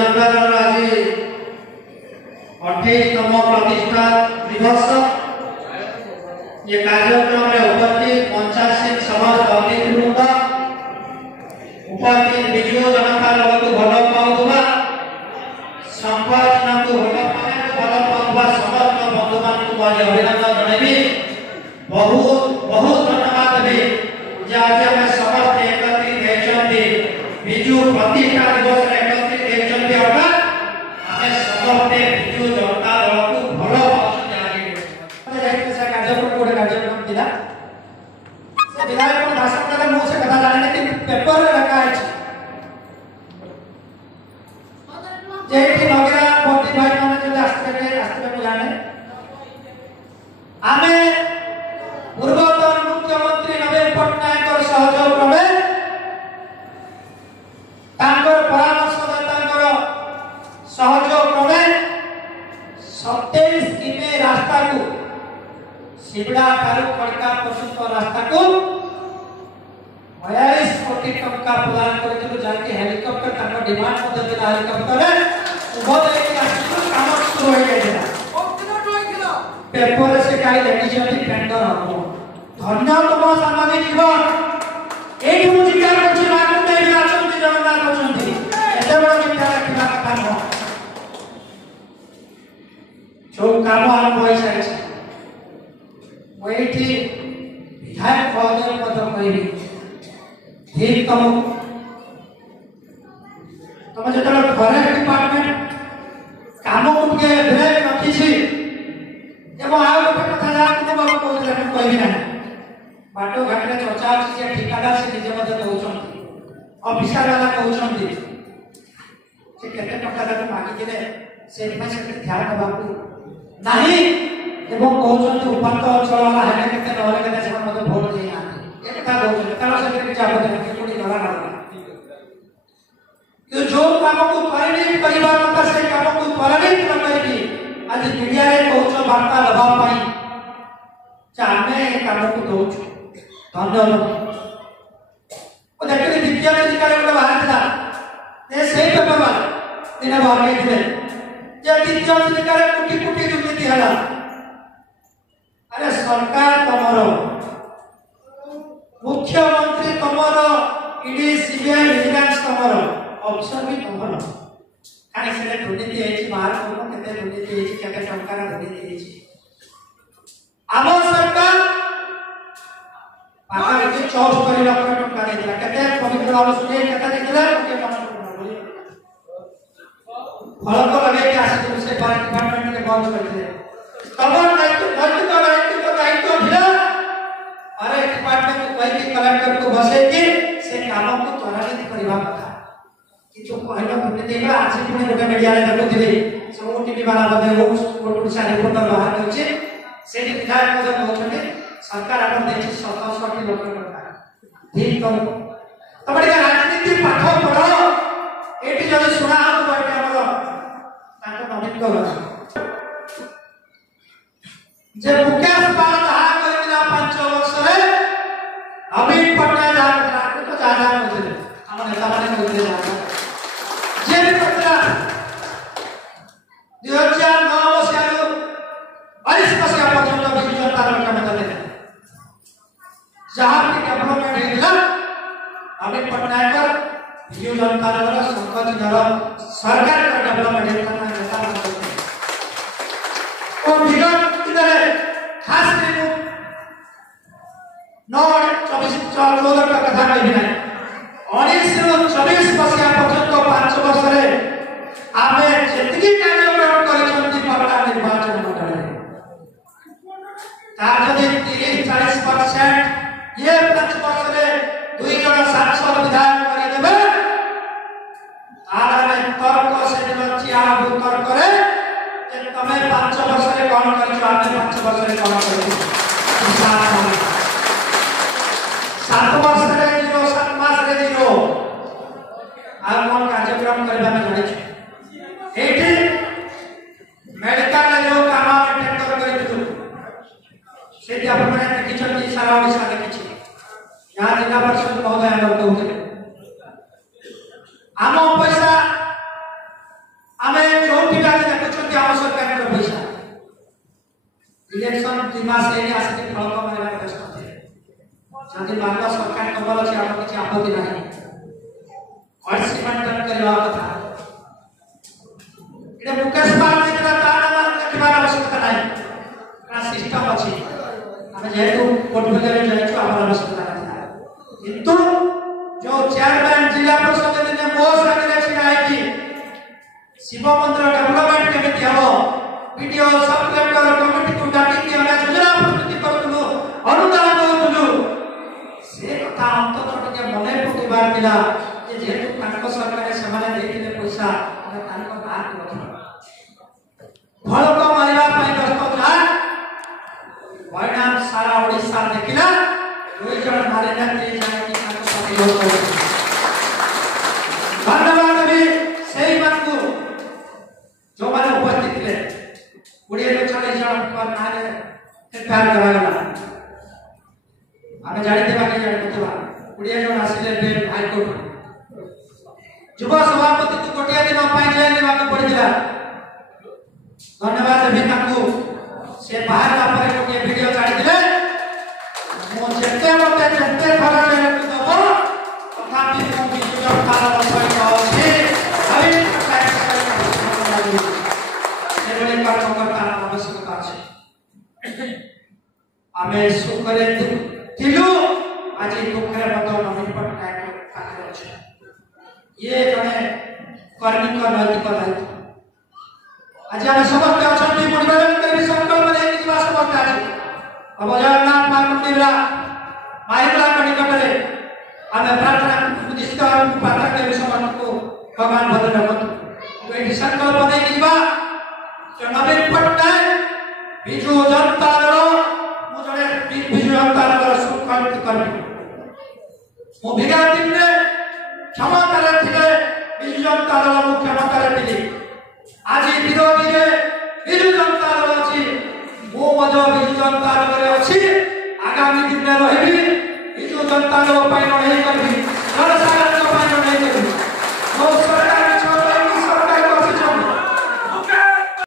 जनगणना आज 28तम प्रतिष्ठा दिवस ये कार्यक्रम में उपस्थित 85 समस्त अतिथिवृंद उपस्थित विजु जनता लोक भल पाउबा संपन्न को भल पाउबा समस्त बंधु मान को अभिनंदन जणाइबी। बहुत बहुत धन्यवाद भी जे आज हम समस्त एकत्रित हेचंती विजु प्रतिष्ठा दिवस एकत्रित हेचंती अर्थात हमें समस्त विजु जनता लोक भल पाउछन आगे से कार्यक्रम कोड कार्यक्रम दिला से विधायक भाषण देला मो से कथा जाने कि पेपर में रखा है जेठी नगरा भोटी भाई माने जो आस्ते को जाने आमे पूर्वतन मुख्यमंत्री नवीन पटनायक और सहयोग क्रमे तांकर परामर्शदातांकर सहयोग क्रमे 27 किमी रास्ता को सिबड़ा ठारू खड़का पशुप रास्ता को 42 कोटी टंका प्रदान करथिलु जाके हेलीकॉप्टर तांकर डिमांड मते दिला हेलीकॉप्टर उभय के आसु काम शुरू हो गया पेपर से काई लेकिन टेंडर हो धन्य तुम सामाजिक जीवन एठी मु जिज्ञासा करछि माकु देवी आछंती जगन्नाथ आछंती एते बड़ जिज्ञासा रखिबा कथा न जो काम आरंभ होई सारिछि ओइठी विधायक महोदय पद कहबी ठीक तुम जतरा फॉरेस्ट डिपार्टमेंट काम को के ब्रेक रखिछि एवं आ गोटे कथा जा को बाबा कहले हम कहबी ना बाटो घाट रे चर्चा अछि जे ठिकादार से निजे मते कहउछंती ऑफिसर वाला कहउछंती से केते टका दात मागी दिले से से ध्यान बाबू नाही एवं कहउछंती उपांत अञ्चल वाला हेने केते नहले केते से मते भोट देई ना ए कथा कहउछंती तार से के चाप दे के कोडी धरा ना कि जो काम को करनी परिवार का से काम को परमित न करकी आज मीडिया रे कहउछ वार्ता लबा पाई चामे काम को दोछ धन्यवाद ओ देखले विज्ञान अधिकारी को बाहर था ए सही पेपर वाला दिन बाहर के दिले जे विज्ञान अधिकारी कोटी कोटी दुर्नीति हला अरे सरकार तमरो मुख्यमंत्री तमरो ईडी सीबीआई विजिलेंस तमरो ऑफिसर भी तमरो काहे से दुर्नीति हेछि बाहर को केते दुर्नीति हेछि केते टंका दुर्नीति हेछि आम सरकार पाखा के 74 लाख टंका देला केते पवित्र आवश्यक केते देला के मन बोली फल को लगे के आसे से डिपार्टमेंट के बंद कर दिए तब दायित्व भिड़ा अरे डिपार्टमेंट को कहि के कलेक्टर को बसे के से काम को त्वरित करबा कथा कि जो कहलो हमने देखला आज की में गोटे मीडिया रे देखो दिली सब टीवी वाला बदे वो ओडिशा रिपोर्टर बाहर होचे से विधायक को कहउछने सरकार अपन देछि 67 लोक टंका ठीक कम तबडी राजनीति पाठ पढो एटी जने सुना हम बैठे हमर ताको नवीन को जे मुकेश पाल कहा करिला 5 वर्ष रे अभी पटना जा तो ज्यादा होते हम नेता माने कहले जा जे पटना 2009 मसियारो 22 मसिया पर्यंत विजु जनता दल का मत देले जहां की डेवलपमेंट हेला अभी पटना पर विजु जनता दल संकट दल सरकार का डेवलपमेंट हेला नेता माने और विगत इधर खास करके 9-24 का कथा कहबी ना 19-24 मसिया पर्यंत 5 वर्ष रे आमे जेतिकी कार्यक्रम करिसंती पटना निर्वाचन मंडल ता जदि 30-40% ये 5 वर्ष रे 2 जन सांसद विधायक करि देबे आरे तर्क से लचिया भूतर करे जे तमे 5 वर्ष रे कोन करिसो आमे 5 वर्ष रे कोन करिसो 7 वर्ष रे 7 मास रे दिनो आ कोन कार्यक्रम करबा में जानि छै एठी मेडिकल जो काम टेंडर करितु सेठी आपण माने किछन की सारा ओडिसा के किछि यहां जिला परिषद महोदय हमर कहउते आम पैसा भारत सरकार कमल अछि हम किछि आपत्ति नाही अर्सी मंडन करवा कथा इडे मुकेश पाल जेकरा ताना रखबार आवश्यकता नाही का सिस्टम अछि हम जेतु पोर्टफोलियो रे जाइछु आबार आवश्यकता नाही किंतु जो चेयरमैन जिला परिषद ने मो संगे छिनाई की शिव मंदिर डेवलपमेंट कमिटी हबो वीडियो सब कलेक्टर कमिटी को डाकी के हम योजना प्रस्तुति करतुलु अनुदान दउतुलु से कथा अंत के मने पकेबार दिला जे जेतु कानको सरकार समाने देथिले पैसा हम कानको बात रखि फल को मारिबा पई दस्तो था परिणाम सारा ओडिसा देखिला दुई जन मारे ना ते जाय कि कानको सहयोग करे धन्यवाद भी सही बात को जो माने उपस्थित थे उड़िया लोग 40 जन पर नाले प्यार करागला हमें जानी देवा के जानी देवा उड़िया जो आसिले बे हाईकोर्ट युवा सभापति को कोटिया दिन पाई जाय देवा को पड़ी दिला धन्यवाद भी ताकू से बाहर का पर कोटिया वीडियो छाड़ी दिले मो जेते मते जेते खरा ले दबो तथापि मो वीडियो तारा बसई अछि अभी सेवले कर्म करता आवश्यकता अछि आमे सुखरे थिलु आज दुखरे मत नवीन पटनायक पाखरे अछि ये जने कर्मी का नैतिक दायित्व आज हम समस्त अछंती मुनिवन करी संकल्प ले कि समस्त अछि अब जगन्नाथ मंदिर माइला कनिकटरे आमे प्रार्थना उद्दिष्ट प्रार्थना करी समस्त को भगवान भद्र रखत तो एटी संकल्प ले कि नवीन पटनायक बिजू जनता दल मु जने बिजू जनता दल सुखंत कर्मी मु विगत दिन ने क्षमता रे थिले बिजू जनता दल मुख्यमंत्री रे थिले आज विरोधी रे बिजू जनता दल अछि मु मजो बिजू जनता दल रे अछि आगामी दिन रे रहिबी बिजू जनता दल पई लड़ाई करबी